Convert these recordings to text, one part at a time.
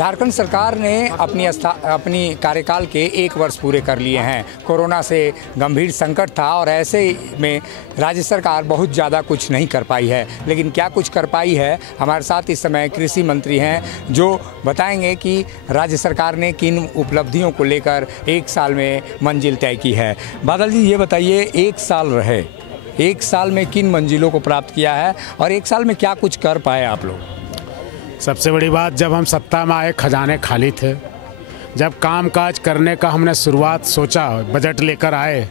झारखंड सरकार ने अपनी कार्यकाल के 1 वर्ष पूरे कर लिए हैं। कोरोना से गंभीर संकट था और ऐसे में राज्य सरकार बहुत ज़्यादा कुछ नहीं कर पाई है, लेकिन क्या कुछ कर पाई है, हमारे साथ इस समय कृषि मंत्री हैं जो बताएंगे कि राज्य सरकार ने किन उपलब्धियों को लेकर 1 साल में मंजिल तय की है। बादल जी, ये बताइए, 1 साल रहे, 1 साल में किन मंजिलों को प्राप्त किया है और 1 साल में क्या कुछ कर पाए आप लोग? सबसे बड़ी बात, जब हम सत्ता में आए खजाने खाली थे। जब कामकाज करने का हमने शुरुआत सोचा, बजट लेकर आए,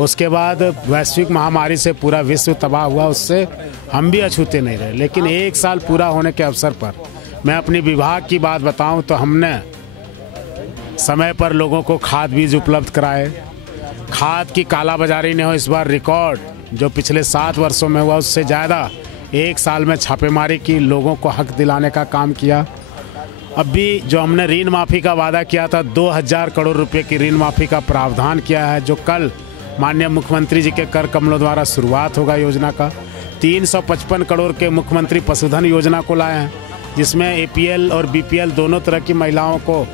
उसके बाद वैश्विक महामारी से पूरा विश्व तबाह हुआ, उससे हम भी अछूते नहीं रहे। लेकिन 1 साल पूरा होने के अवसर पर मैं अपनी विभाग की बात बताऊं तो हमने समय पर लोगों को खाद बीज उपलब्ध कराए। खाद की कालाबाजारी ने हो, इस बार रिकॉर्ड जो पिछले 7 वर्षों में हुआ उससे ज़्यादा 1 साल में छापेमारी की, लोगों को हक दिलाने का काम किया। अब भी जो हमने ऋण माफ़ी का वादा किया था, 2000 करोड़ रुपए की ऋण माफ़ी का प्रावधान किया है, जो कल माननीय मुख्यमंत्री जी के कर कमलों द्वारा शुरुआत होगा योजना का। 355 करोड़ के मुख्यमंत्री पशुधन योजना को लाए हैं, जिसमें APL और BPL दोनों तरह की महिलाओं को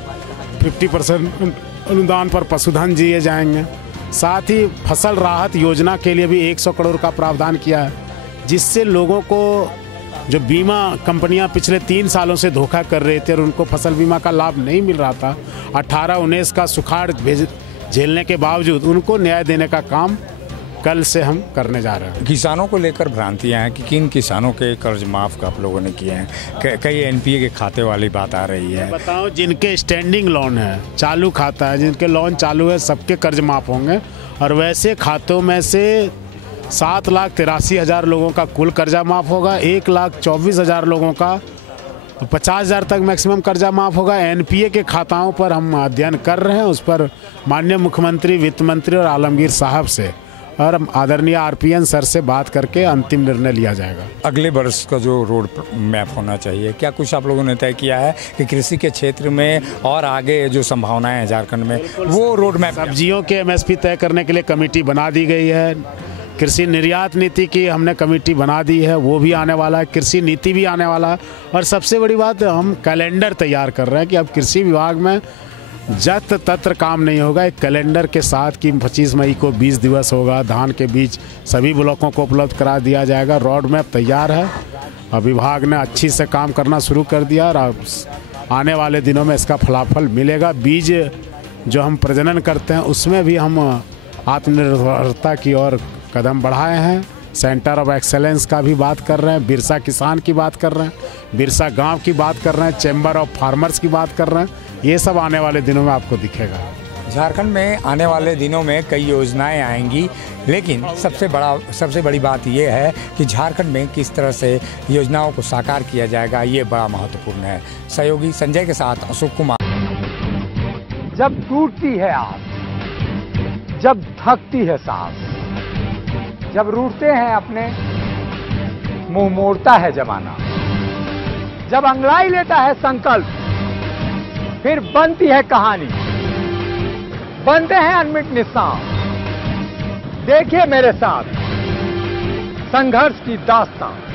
50% अनुदान पर पशुधन दिए जाएंगे। साथ ही फसल राहत योजना के लिए भी 100 करोड़ का प्रावधान किया है, जिससे लोगों को जो बीमा कंपनियां पिछले 3 सालों से धोखा कर रहे थे और उनको फसल बीमा का लाभ नहीं मिल रहा था, 18-19 का सुखाड़ झेलने के बावजूद उनको न्याय देने का काम कल से हम करने जा रहे हैं। किसानों को लेकर भ्रांतियां हैं कि किन किसानों के कर्ज माफ़ आप लोगों ने किए हैं, कई NPA के खाते वाली बात आ रही है। बताओ, जिनके स्टैंडिंग लोन है, चालू खाता है, जिनके लोन चालू है, सबके कर्ज माफ़ होंगे। और वैसे खातों में से 7,83,000 लोगों का कुल कर्जा माफ़ होगा, 1,24,000 लोगों का 50,000 तक मैक्सिमम कर्जा माफ़ होगा। NPA के खाताओं पर हम अध्ययन कर रहे हैं, उस पर माननीय मुख्यमंत्री, वित्त मंत्री और आलमगीर साहब से और आदरणीय RPN सर से बात करके अंतिम निर्णय लिया जाएगा। अगले वर्ष का जो रोड मैप होना चाहिए, क्या कुछ आप लोगों ने तय किया है कि कृषि के क्षेत्र में और आगे जो संभावनाएं हैं झारखंड में, वो रोड मैप? सब्जियों के MSP तय करने के लिए कमेटी बना दी गई है। कृषि निर्यात नीति की हमने कमेटी बना दी है, वो भी आने वाला है। कृषि नीति भी आने वाला है। और सबसे बड़ी बात, हम कैलेंडर तैयार कर रहे हैं कि अब कृषि विभाग में जत्र तत्र काम नहीं होगा। एक कैलेंडर के साथ कि 25 मई को 20 दिवस होगा, धान के बीज सभी ब्लॉकों को उपलब्ध करा दिया जाएगा। रोड मैप तैयार है और विभाग ने अच्छी से काम करना शुरू कर दिया और आने वाले दिनों में इसका फलाफल मिलेगा। बीज जो हम प्रजनन करते हैं उसमें भी हम आत्मनिर्भरता की ओर कदम बढ़ाए हैं। सेंटर ऑफ एक्सेलेंस का भी बात कर रहे हैं, बिरसा किसान की बात कर रहे हैं, बिरसा गांव की बात कर रहे हैं, चैम्बर ऑफ फार्मर्स की बात कर रहे हैं। ये सब आने वाले दिनों में आपको दिखेगा। झारखंड में आने वाले दिनों में कई योजनाएं आएंगी, लेकिन सबसे बड़ी बात ये है कि झारखंड में किस तरह से योजनाओं को साकार किया जाएगा, ये बड़ा महत्वपूर्ण है। सहयोगी संजय के साथ अशोक कुमार। जब टूटती है आस, जब थकती है सांस, जब रूठते हैं अपने, मुंह मोड़ता है जमाना, जब अंगड़ाई लेता है संकल्प, फिर बनती है कहानी, बनते हैं अनमिट निशान। देखिए मेरे साथ संघर्ष की दास्तान।